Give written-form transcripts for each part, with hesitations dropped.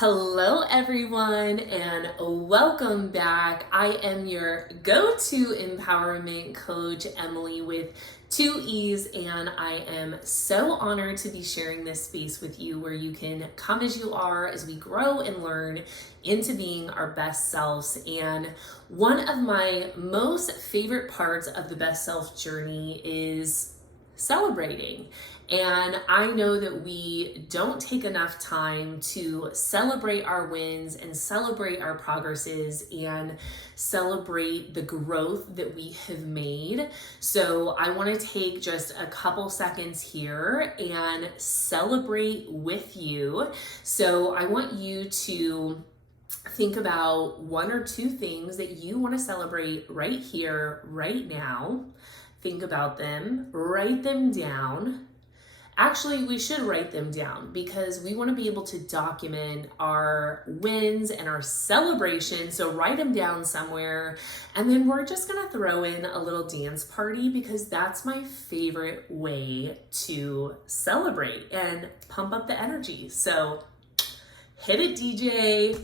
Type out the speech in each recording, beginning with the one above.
Hello everyone and welcome back. I am your go-to empowerment coach, Emilee, with 2 E's, and I am so honored to be sharing this space with you where you can come as you are as we grow and learn into being our best selves. And one of my most favorite parts of the best self journey is celebrating. And I know that we don't take enough time to celebrate our wins and celebrate our progresses and celebrate the growth that we have made. So I want to take just a couple seconds here and celebrate with you. So I want you to think about one or two things that you want to celebrate right here, right now. Think about them, write them down. Actually, we should write them down because we want to be able to document our wins and our celebrations. So write them down somewhere. And then we're just going to throw in a little dance party because that's my favorite way to celebrate and pump up the energy. So hit it, DJ.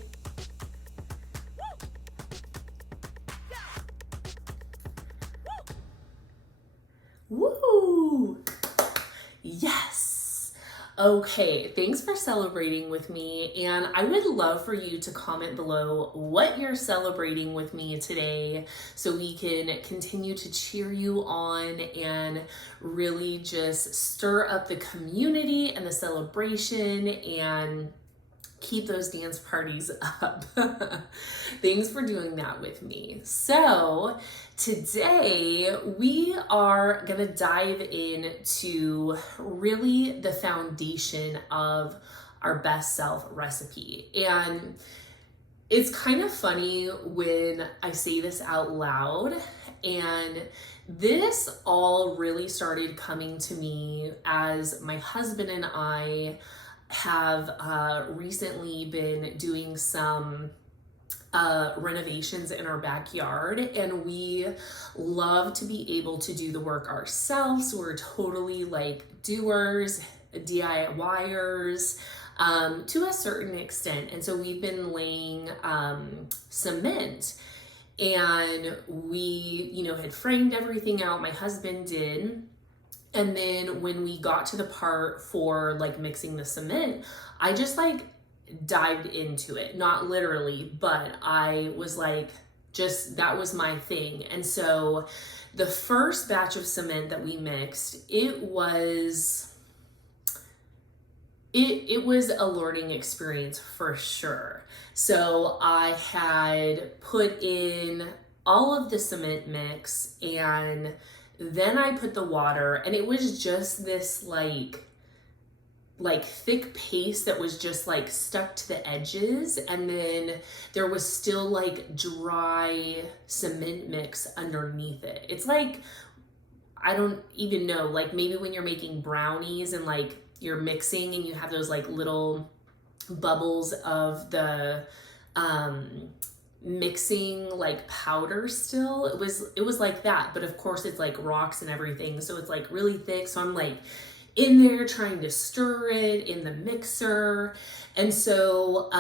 Woo! Yes. Okay, thanks for celebrating with me. And I would love for you to comment below what you're celebrating with me today so we can continue to cheer you on and really just stir up the community and the celebration and keep those dance parties up. Thanks for doing that with me. So today we are going to dive into really the foundation of our best self recipe. And it's kind of funny when I say this out loud, and this all really started coming to me as my husband and I have recently been doing some renovations in our backyard, and we love to be able to do the work ourselves. We're totally like doers, DIYers to a certain extent. And so we've been laying cement, and we, had framed everything out. My husband did. And then when we got to the part for like mixing the cement, I just like dived into it, not literally, but I was like, that was my thing. And so the first batch of cement that we mixed, it was a learning experience for sure. So I had put in all of the cement mix, and then I put the water, and it was just this like thick paste that was just like stuck to the edges. And then there was still like dry cement mix underneath it. It's like, I don't even know, like maybe when you're making brownies and like you're mixing and you have those like little bubbles of the, mixing like powder still. It was like that, but of course it's like rocks and everything, so it's like really thick. So I'm like in there trying to stir it in the mixer. And so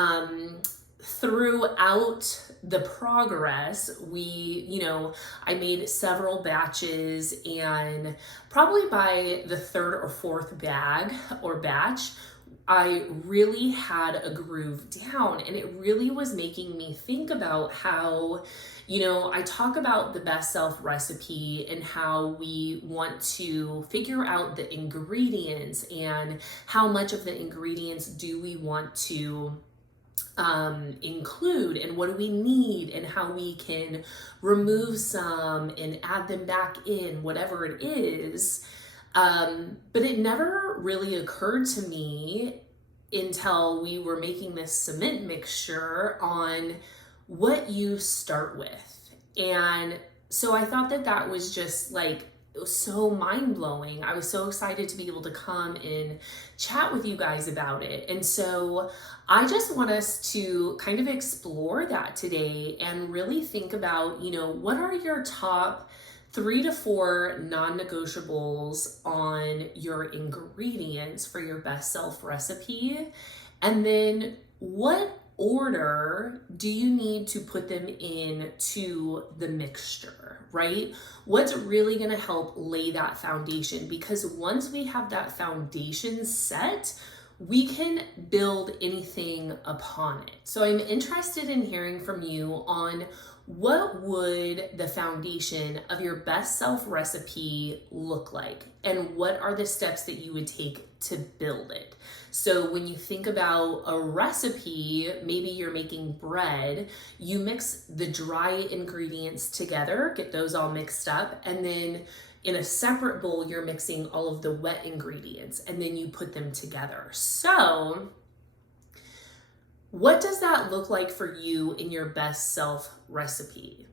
throughout the progress, I made several batches, and probably by the third or fourth bag or batch, I really had a groove down, and it really was making me think about how, I talk about the best self recipe and how we want to figure out the ingredients and how much of the ingredients do we want to include, and what do we need, and how we can remove some and add them back in, whatever it is. But it never really occurred to me until we were making this cement mixture on what you start with. And so I thought that was just like, it was so mind-blowing. I was so excited to be able to come and chat with you guys about it. And so I just want us to kind of explore that today and really think about, what are your top 3 to 4 non-negotiables on your ingredients for your best self recipe. And then what order do you need to put them in to the mixture, right? What's really going to help lay that foundation? Because once we have that foundation set, we can build anything upon it. So I'm interested in hearing from you on what would the foundation of your best self recipe look like, and what are the steps that you would take to build it. So when you think about a recipe, maybe you're making bread, you mix the dry ingredients together, get those all mixed up, and then in a separate bowl, you're mixing all of the wet ingredients, and then you put them together. So what does that look like for you in your best self recipe?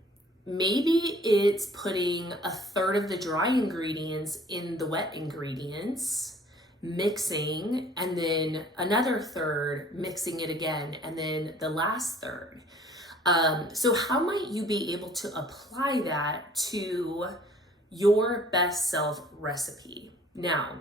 Maybe it's putting a third of the dry ingredients in the wet ingredients, mixing, and then another third, mixing it again, and then the last third. So how might you be able to apply that to your best self recipe? Now,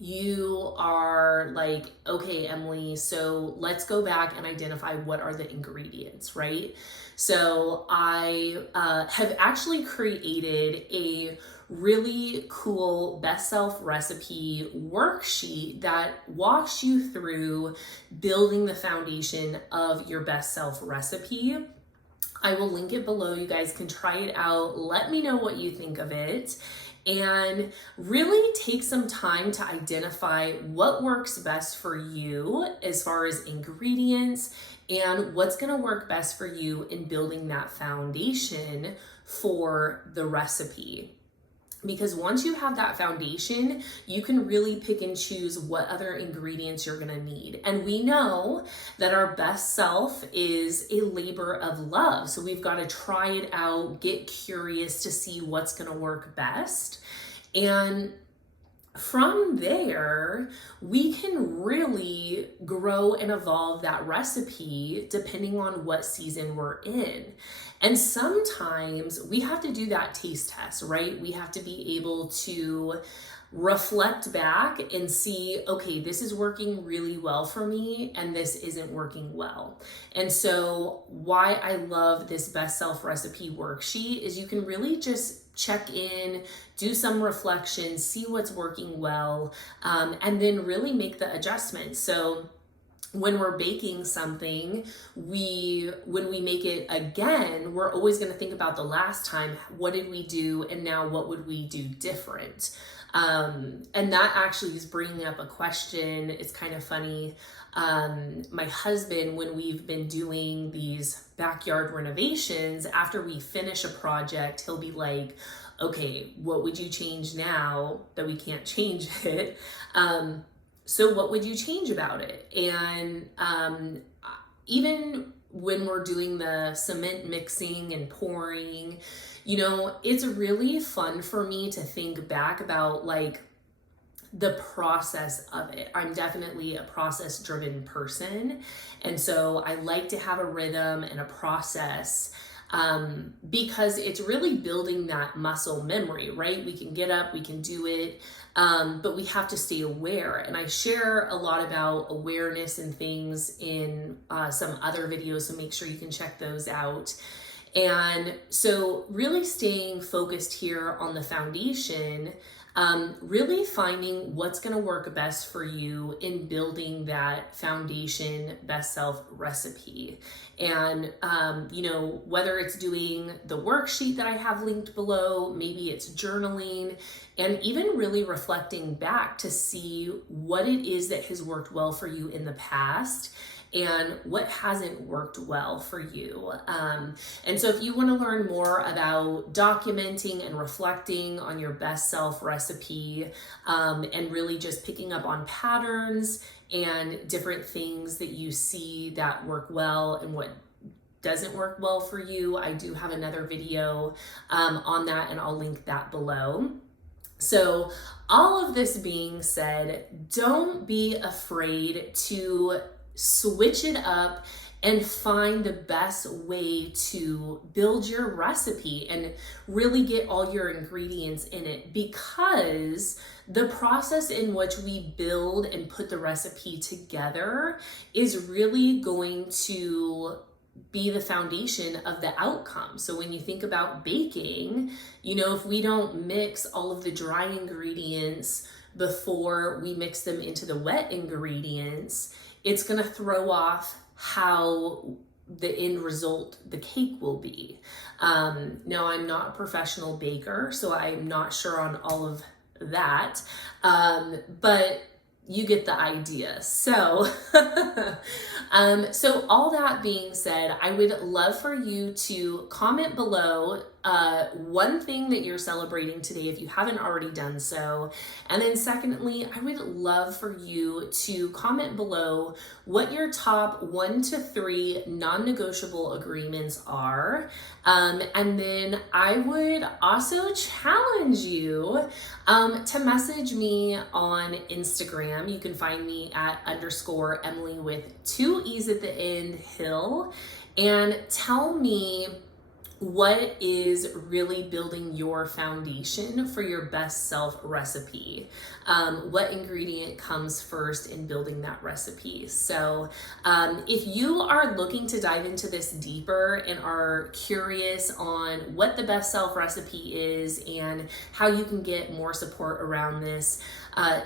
you are like, okay, Emilee, so let's go back and identify what are the ingredients, right? So I have actually created a really cool best self recipe worksheet that walks you through building the foundation of your best self recipe. I will link it below. You guys can try it out. Let me know what you think of it. And really take some time to identify what works best for you as far as ingredients and what's going to work best for you in building that foundation for the recipe. Because once you have that foundation, you can really pick and choose what other ingredients you're going to need. And we know that our best self is a labor of love. So we've got to try it out, get curious to see what's going to work best. And from there, we can really grow and evolve that recipe depending on what season we're in. And sometimes we have to do that taste test, right? We have to be able to reflect back and see, okay, this is working really well for me and this isn't working well. And so why I love this best self recipe worksheet is you can really just check in, do some reflection, see what's working well, and then really make the adjustments. So when we're baking something, when we make it again, we're always going to think about the last time, what did we do, and now what would we do different? And that actually is bringing up a question. It's kind of funny. My husband, when we've been doing these backyard renovations, after we finish a project, he'll be like, okay, what would you change now that we can't change it? So what would you change about it? And even when we're doing the cement mixing and pouring, you know, it's really fun for me to think back about like the process of it. I'm definitely a process driven person. And so I like to have a rhythm and a process because it's really building that muscle memory, right? We can get up, we can do it, but we have to stay aware. And I share a lot about awareness and things in some other videos, so make sure you can check those out. And so really staying focused here on the foundation, really finding what's going to work best for you in building that foundation best self recipe. And, you know, whether it's doing the worksheet that I have linked below, maybe it's journaling, and even really reflecting back to see what it is that has worked well for you in the past and what hasn't worked well for you. And so if you want to learn more about documenting and reflecting on your best self recipe, and really just picking up on patterns and different things that you see that work well and what doesn't work well for you, I do have another video on that, and I'll link that below. So all of this being said, don't be afraid to switch it up and find the best way to build your recipe and really get all your ingredients in it, because the process in which we build and put the recipe together is really going to be the foundation of the outcome. So when you think about baking, if we don't mix all of the dry ingredients before we mix them into the wet ingredients, it's going to throw off how the end result, the cake, will be. Now, I'm not a professional baker, so I'm not sure on all of that, but you get the idea. So, so all that being said, I would love for you to comment below one thing that you're celebrating today if you haven't already done so. And then secondly, I would love for you to comment below what your top 1 to 3 non-negotiable agreements are. And then I would also challenge you to message me on Instagram. You can find me at _Emilee with 2 E's at the end, Hill, and tell me what is really building your foundation for your best self recipe. What ingredient comes first in building that recipe? So if you are looking to dive into this deeper and are curious on what the best self recipe is and how you can get more support around this,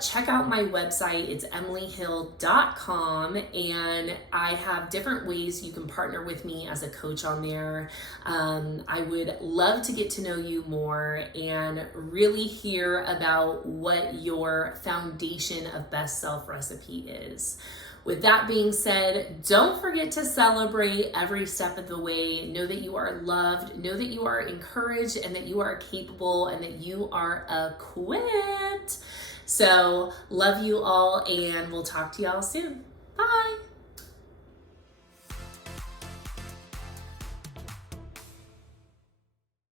check out my website. It's emileehill.com, and I have different ways you can partner with me as a coach on there. I would love to get to know you more and really hear about what your foundation of best self recipe is. With that being said, don't forget to celebrate every step of the way. Know that you are loved, know that you are encouraged, and that you are capable, and that you are equipped. So, love you all, and we'll talk to y'all soon. Bye.